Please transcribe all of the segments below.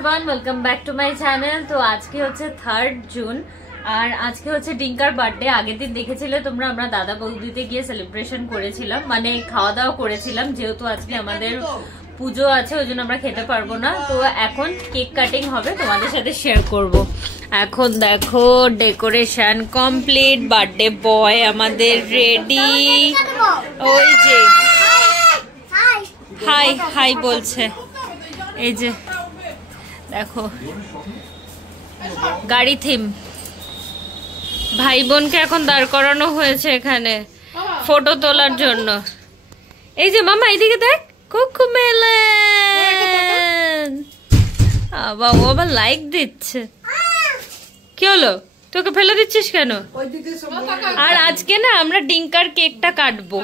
Everyone welcome back to my channel. तो आज के होच्छे 3 जून और आज के होच्छे डिंकार बार्थडे। आगे दिन देखेছিলে তোমরা আমরা দাদা বৌদিতে গিয়ে সেলিব্রেশন করেছিলাম, মানে খাওয়া দাওয়া করেছিলাম, যেহেতু আজকে আমাদের পুজো আছে ওইজন্য আমরা খেতে পারবো না। তো এখন কেক কাটিং হবে, তোমাদের সাথে শেয়ার করব। এখন দেখো ডেকোরেশন কমপ্লিট, বার্থডে বয় আমাদের রেডি। ওই যে হাই হাই বলছে, এই যে দেখো গাড়ি থিম। ভাই বোনকে এখন দাঁড় করানো হয়েছে এখানে ফটো তোলার জন্য। এই যে মামা এইদিকে দেখ, কুকু মেলেন। বাবা আবার লাইক দিচ্ছে, কি হলো তোকে ফেলে দিচ্ছিস কেন? আর আজকে না আমরা ডিঙ্কার কেকটা কাটবো।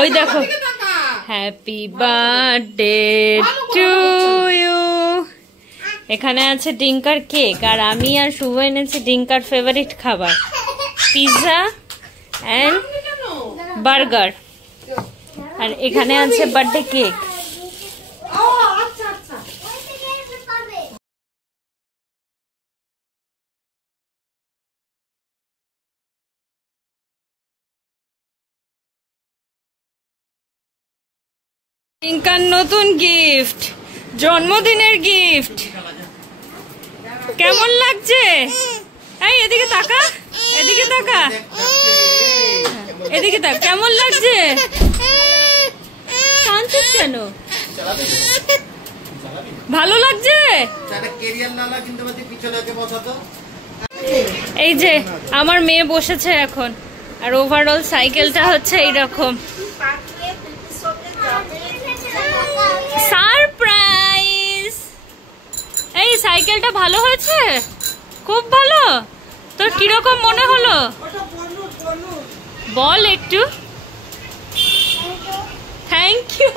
ওই দেখো, হ্যাপি বার্থডে টু ইউ। এখানে আছে ডিঙ্কার কেক, আর আমি আর শুভ এনেছি ডিঙ্কার ফেভারিট খাবার পিৎজা এন্ড বার্গার। আর এখানে আছে বার্থডে কেক। ডিঙ্কার নতুন গিফট, জন্মদিনের গিফট। কেমন লাগছে? এই এদিকে তাকা, এদিকে তাকা, এদিকে তাকা। কেমন লাগছে? কাঁদছিস কেন? ভালো লাগছে? এই যে আমার মেয়ে বসেছে এখন, আর ওভারঅল সাইকেলটা হচ্ছে এইরকম। সারপ্রাইজ! এই সাইকেলটা ভালো হয়েছে, খুব ভালো। তোর কিরকম মনে হলো বল একটু। Thank you.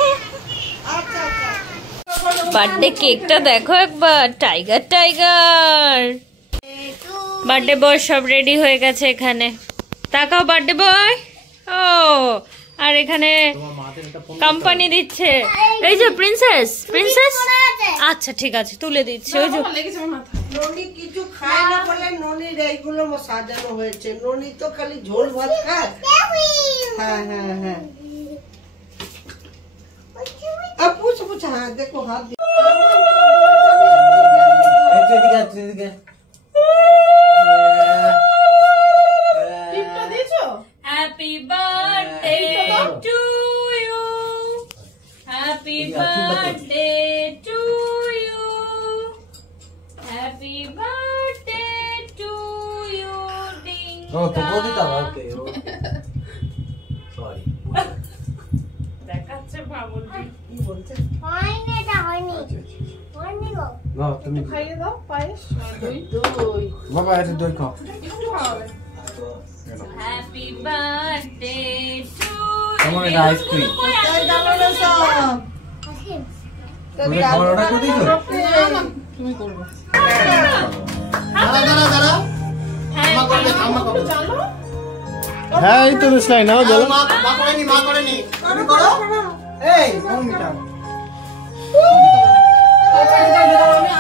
বার্থডে কেকটা দেখো একবার, টাইগার টাইগার। বার্থডে বয় সব রেডি হয়ে গেছে এখানে, তাকাও বার্থডে বয়। ও আর এখানে কোম্পানি দিচ্ছে, এই যে প্রিন্সেস প্রিন্সেস। আচ্ছা ঠিক আছে তুলে দিচ্ছে। ওই যে ননি কিছু খায় না বলে ননির এইগুলো সাজানো হয়েছে। ননি তো খালি ঝোল ভাত খায়। হ্যাঁ হ্যাঁ হ্যাঁ, পুছ পুছ। হ্যাঁ দেখো হাত দিয়ে happy birthday to you, happy birthday to you, happy birthday to you ডিঙ্কা। তো বলতে ওকে সরি দেখাচ্ছে ভাবুন কি বলছে। হয়নি, এটা হয়নি, হয়নি গো। না তুমি খাইয়ে দাও পায়েস। দই বাবা এটা দই খাও। হ্যাপি বার্থডে টু কেমন এটা আইসক্রিম? কোথায় গেল রে সব? তুমি খাবার অর্ডার করে দিয়েছো? তুমি করবে। দাঁড়া দাঁড়া দাঁড়া, মা করবে, মা করবে। চলো। হ্যাঁ এই তো মিশলাই নাও চলো। মা করেনি, মা করেনি, তুমি করো। এই কোন মিটা আমি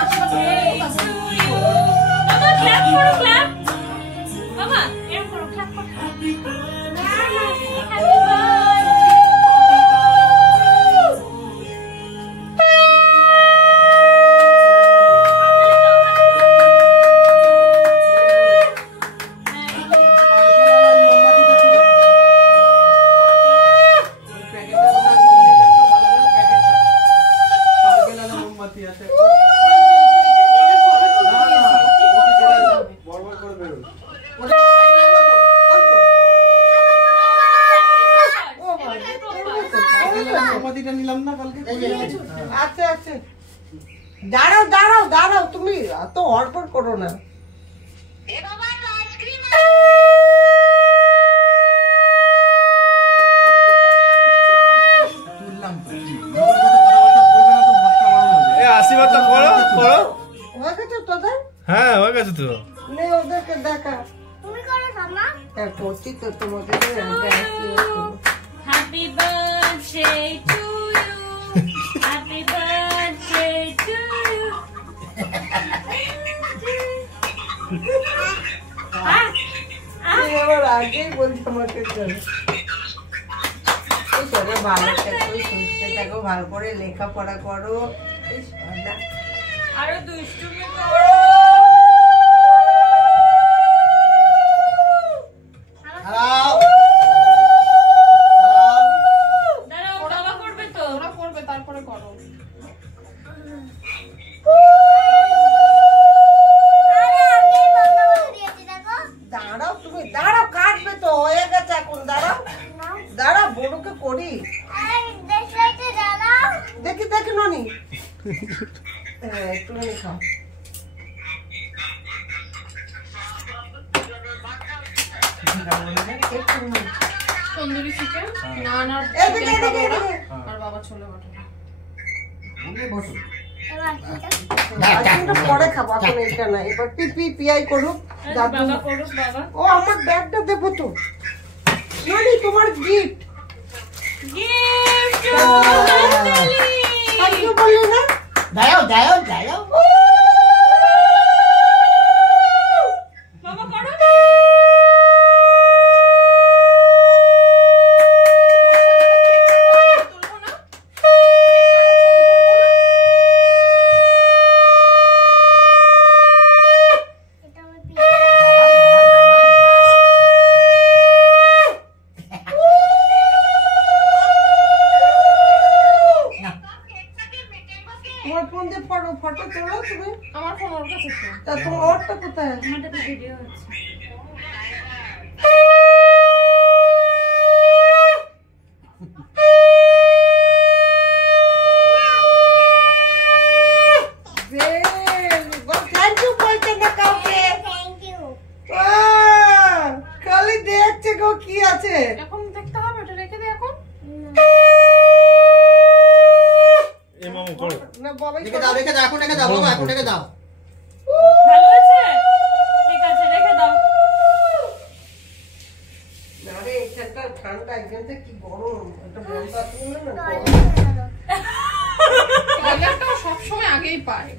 আশীর্বাদ বাবা ক্ল্যাপ করো, ক্ল্যাপ বাবা, এরকম করো, ক্ল্যাপ করো। হ্যাপি আচ্ছা আচ্ছা, দাঁড়াও দাঁড়াও দাঁড়াও, তুমি এত হড়বড় করো না। আশীর্বাদ তো করো করো। হয়ে গেছে তোদের? হ্যাঁ হয়ে গেছে তো। নে ওদেরকে দেখা। তুমি করো মামা। হ্যাঁ করছি তো, তোমাকে Happy birthday to you. Happy birthday আগেই বলছি আমাকে চলো চলো ভালো থাকো সুস্থ থাকো ভালো করে লেখাপড়া করো আরো দুষ্টুমি করো দাঁড়াও বাবা করবে তো ওরা করবে তারপরে করো। দাঁড়াও তুমি দাঁড়াও কাটবে তো হয়ে গেছে এখন দাঁড়াও দাঁড়াও বড়কে করি দেখি দেখি ননি হ্যাঁ একটু খাও তন্দুরি চিকেন নান আর এদিকে চিকেন এদিকে খাবো ওরা, এদিকে। আর বাবা ছোলে বাটাটা। পরে খাবো এখন এটা না এবার পিআই করুক দাদু বাবা করুক বাবা ও আমার ব্যাগটা দেবো তো ননি তোমার গিফট গিফট আর কেউ বললি না দাও দাও দাও বাবা করো তুলবো না? তোমার ফোন দিয়ে ফটো তোলো তুমি আমার ফোন ওর কাছে তো। তা তোমার ওরটা কোথায় আমাদের তো ভিডিও হচ্ছে থ্যাংক ইউ বলছে না কাউকে খালি দেখছে গো কি আছে এখন দেখতে হবে, ওটা রেখে দে এখন। এ মামু করো না বাবাই রেখে দাও এখন রেখে দাও বাবা এখন রেখে দাও ভালো আছে ঠিক আছে রেখে দাও আরে এখানটা ঠান্ডা এখানটা কি গরম একটা বলতা তুলে না টয়লেটটাও সবসময় আগেই পায়।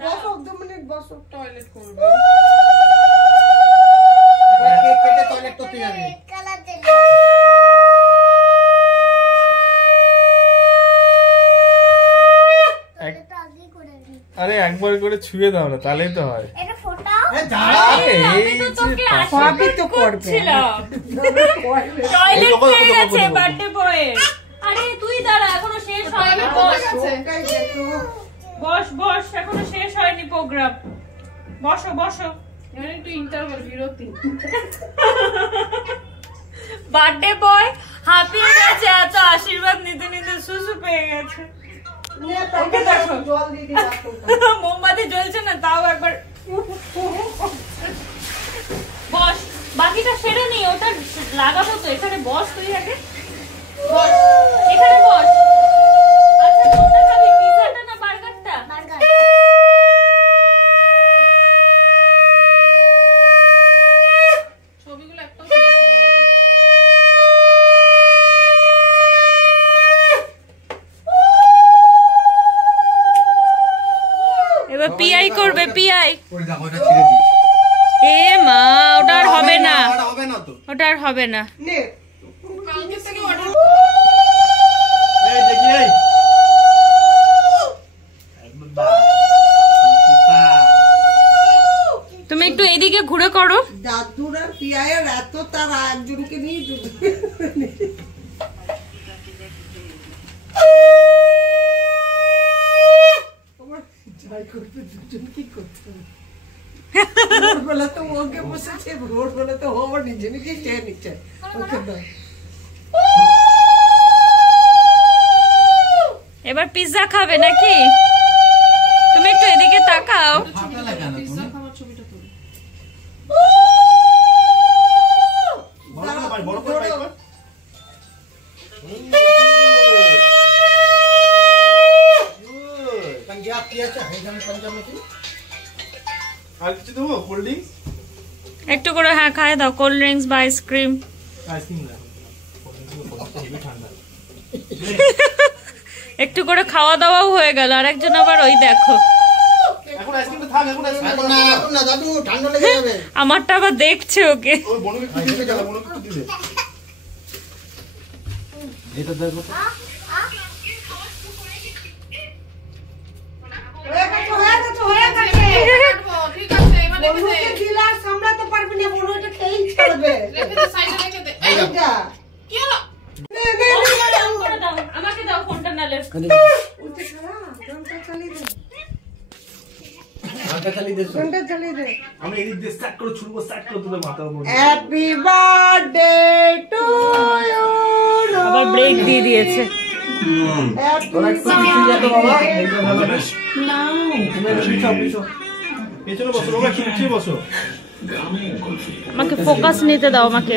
বসো 2 মিনিট বসো টয়লেট করবে। এবার কেক কেটে টয়লেট করতে যাবে আরে একবার করে ছুঁয়ে দাও না তাহলেই তো হয় এ দাঁড়াও এই তো যে তোকে পাশে- সবই তো করবে ছিলাম টয়লেট হয়ে গেছে বার্থডে বয়ের আরে তুই দাঁড়া এখনো শেষ হয়নি বস ওটাই দেখো বস বস এখনো শেষ হয়নি প্রোগ্রাম বসো বসো এখানে একটু ইন্টারভাল বিরতি। বার্থডে বয় হাঁপিয়ে গেছে এত আশীর্বাদ নিতে নিতে সুসু পেয়ে গেছে নে তাকে দেখো জল দিয়ে দি রাখো মোমবাতি জ্বলছে না তাও একবার বস বাকিটা সেরে নি ওটা লাগাবো তো এখানে বস তুই আগে বস এখানে বস আচ্ছা কোনটা খাবি পিজাটা না বার্গারটা ছবিগুলো একটাও তুলছে না গো। এবার পিআই করবে পিআই ওই দেখো এটা ছিঁড়ে দিই এ মা ওটা আর হবে না ওটা হবে না তো ওটা আর হবে না নে কালকে থেকে অর্ডার এই দেখি এই তুমি একটু এদিকে ঘুরে করো দাদুরা পিয়ায়ের এত তার একজনকে নিয়ে দুটো তোমার যাই করতে দুজন কি করতে হবে? ভোরবেলা তো ওকে বসেছে ভোরবেলা তো ও আবার নিজে নিজে চেয়ে নিচ্ছে ওকে দাও এবার পিৎজা খাবে নাকি তুমি একটু এদিকে তাকাও ফাটা লাগা না পিৎজা খাওয়ার ছবিটা তুলি। বড় করে বাইক কর पंजाब की अच्छा है हम पंजाब में की আর কিছু দেবো কোল্ড ড্রিঙ্কস একটু করে হ্যাঁ খায় দাও কোল্ড ড্রিঙ্কস বা আইসক্রিম আইসক্রিম না খুবই ঠান্ডা একটু করে খাওয়া দাওয়াও হয়ে গেল আর একজন আবার ওই দেখো এখন আইসক্রিমটা থাক এখন এখন না দাদু ঠান্ডা লেগে যাবে। আমারটা আবার দেখছে ওকে। ওই বনুকে একটু দিয়ে দে, বনুকে একটু দিয়ে দে। এটা দেখো তো। হয়ে গেছে। কাটবো, ঠিক আছে, এবার রেখে দে। বনুকে দিলে আর সামলাতে পারবি না, বনু এটা খেয়েই ছাড়বে। রেখে দে, সাইডে রেখে দে। এই, এইটা। কি হলো? নে, নে, নে। করে দাও, আমাকে দাও ফোনটা নালে। উল্টে খাওয়া, ঘন্টা চালিয়ে দে। হালকা চালিয়ে দে। ঘন্টা চালিয়ে দে। আমি এদিক দিয়ে স্টার্ট করে ছুড়বো, স্টার্ট করে তুলে মাথার উপর। Happy birthday to you. আবার ব্রেক দিয়ে দিয়েছে। তোরা একটু পিছিয়ে যা তো বাবা। এইটা ভালো না। তুমি একটু পিছাও। পেছনে বসো বাবা, একটু পিছিয়ে বসো। আমাকে ফোকাস নিতে দাও আমাকে।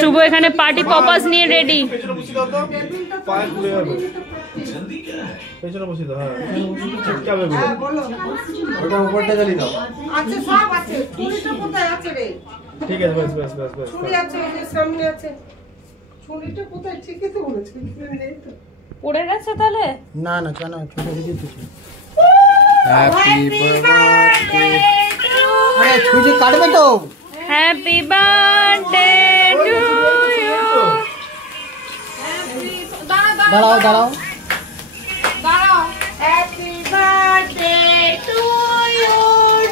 শুভ এখানে পার্টি পপাস নিয়ে রেডি। পেছনে বসে দাও তো, পায়ে খুলে যাবে। পেছনে বসে দাও, হ্যাঁ চিটকে যাবে বলে। বলো। ওটা উপরটা চালিয়ে দাও। আছে, সব আছে। ছুরিটা কোথায় আছে রে? ঠিক আছে, বাস বাস বাস বাস। ছুরি আছে, এই যে সামনে আছে। ছুরিটা কোথায়? ঠিকই তো বলেছি। নেই তো। পড়ে গেছে তাহলে? না না কেন ছোট দিদি তো হ্যাপি বার্থডে। আরে ছুঁচে কাটবে তো। Happy birthday to you. দাঁড়াও দাঁড়াও। দাঁড়াও। হ্যাপি বার্থডে টু ইউ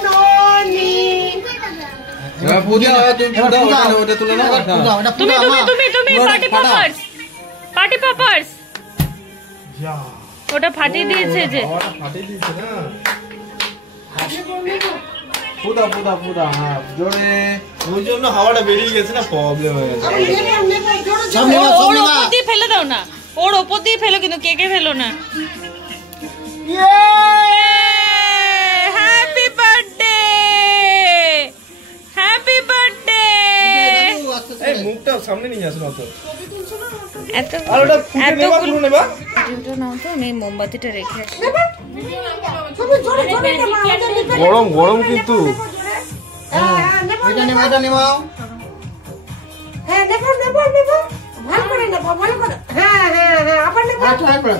ননি। এবার পূজা তুমি ওটা তুলে নাও। ওটা তুমি পূজা তুমি আমার। তুমি তুমি পার্টি পপার্স। Party papa's. যা, ওটা ফাটিয়ে দিয়েছে যে। হাওয়াটা ফাটিয়ে দিয়েছে না। পূজা হ্যাঁ জোরে। ওই জন্য হাওয়াটা বেরিয়ে গেছে না, প্রবলেম হয়ে গেছে। সামনে না ওর সামনে না। ওপর দিয়ে ফেলে দাও না। ওর ওপর দিয়ে ফেলো, কিন্তু কেকে ফেলো না। Happy birthday, happy birthday. এই মুখটা সামনে নিয়ে আসো না তো। এত আর ওটা ফুটে নেবা, ফুটে নেবা। ভিডিওটা নাও তো, আমি মোমবাতিটা রেখে আসি। গরম গরম কিন্তু। এটা নেবা এটা নেবাও। হ্যাঁ নেবো নেবো নেবো। ভালো করে নেবো, ভালো করে। হ্যাঁ হ্যাঁ হ্যাঁ, আবার নেবো। আচ্ছা আচ্ছা।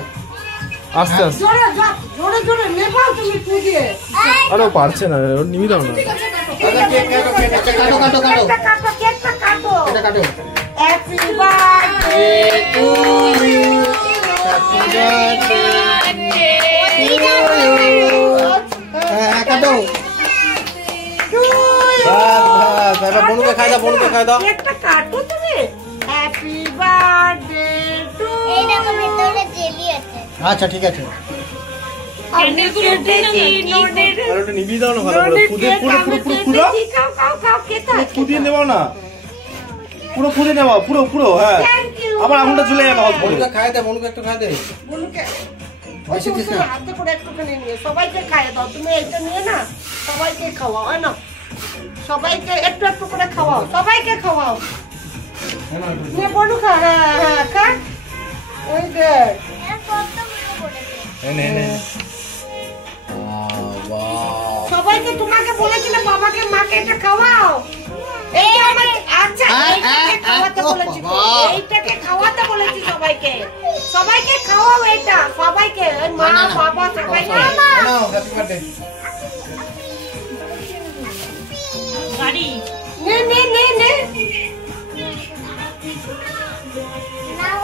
আস্তে আস্তে। জোরে জোরে জোরে নেবো তুমি পুজিয়ে। আরে ও পারছে না, ও নিবি দাও না। আচ্ছা কেক কাটো কাটো কাটো। কেকটা কাটো, কেকটা কাটো। এটা কাটো। Happy birthday to you. Happy birthday হ্যাঁ কাটো। To you. বাস এবার বনুকে খাই দাও, বনুকে খাই দাও। কেকটা কাটো তুমি। Happy birthday two. এই দেখো ভেতরে জেলি আছে। আচ্ছা ঠিক আছে। ক্যান্ডেলগুলো দিন আমি নোটের। আর ওটা নিবি দাও না ভালো করে। ফুদে পুরো পুরো পুরো পুরো খাও খাও খাও খেতে। ফুদিয়ে নেবাও না। পুরো ফুদে নেবা, পুরো পুরো হ্যাঁ। আবার আঙুলটা চলে যাবে হট করে। বনুকে খাই দে, বনুকে একটু খাই দে। বলুকে বেশি দিস না। হাতে করে একটুখানি নিয়ে সবাইকে খাইয়ে দাও। তুমি এইটা নিয়ে না সবাইকে খাওয়াও, হয় না? সবাইকে একটু একটু করে খাওয়াও, সবাইকে খাওয়াও। নিয়ে বলু খা। হ্যাঁ হ্যাঁ খা। ওই দেখ এর কতগুলো করেছে। নে নে। ওয়াও। সবাইকে তোমাকে বলেছিলাম বাবাকে মাকে এটা খাওয়াও। এইটা আমাকে আচ্ছা এইটাকে খাওয়াতে বলেছি তো। এইটাকে খাওয়াতে বলেছি সবাইকে। সবাইকে খাওয়াও এইটা, সবাইকে ওই মা বাবা সবাইকে। নাও হ্যাপি বার্থডে। গাড়ি নে নে নে নে। নাও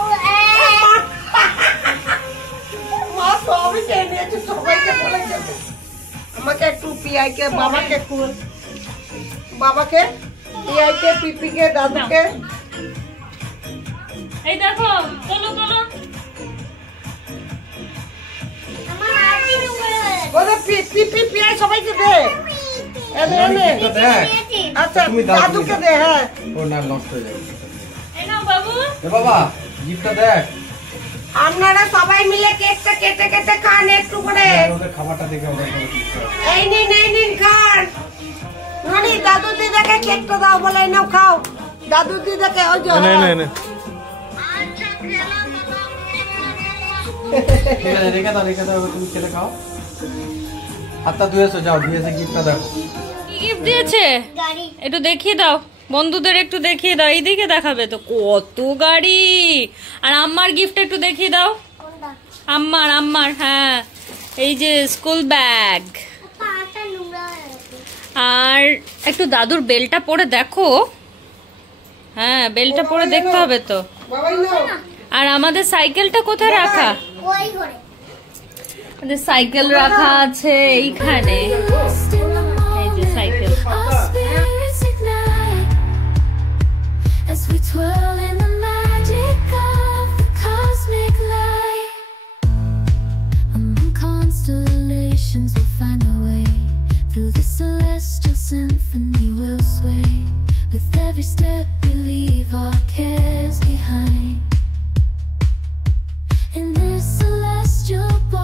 মা সবই খেয়ে নিয়েছে, সবাইকে বলেছে। আমাকে একটু পিয়াইকে বাবাকে বাবাকে পিয়াইকে পিপিকে দাদুকে। এই দেখো, চলো চলো। আমার হাতের উপরে ওদের পিপি পিয়াই সবাইকে দে। এনে এনে তো দেখ। আচ্ছা তুমি দাও, দাদুকে দে। হ্যাঁ ও না নষ্ট হয়ে যাবে। এই নাও বাবু। এ বাবা গিফটটা দেখ। আপনারা সবাই মিলে কেকটা কেটে কেটে খান একটু করে। ওদের খাবারটা দেখে ওদের করে দিতে হবে। এই নিন খান। ননি দাদু দিদাকে কেকটা দাও বলে এই নাও খাও। দাদু দিদাকে ওই যে নে নে নে। ঠিক আছে রেখে দাও তুমি খেলে খাও। হাতটা ধুয়েছো, যাও ধুয়েছে গিফটটা দেখো। কি গিফট দিয়েছে? গাড়ি। একটু দেখিয়ে দাও বন্ধুদের, একটু দেখিয়ে দাও। এইদিকে দেখাবে তো, কত গাড়ি। আর আম্মার গিফট একটু দেখিয়ে দাও। কোনটা? আম্মার হ্যাঁ, এই যে স্কুল ব্যাগ। পাটা আর একটু দাদুর বেলটা পরে দেখো। হ্যাঁ, বেলটা পরে দেখতে হবে তো। বাবাই নাও। আর আমাদের সাইকেলটা কোথায় রাখা? ওই ঘরে। আমাদের সাইকেল রাখা আছে এইখানে। এই যে সাইকেল।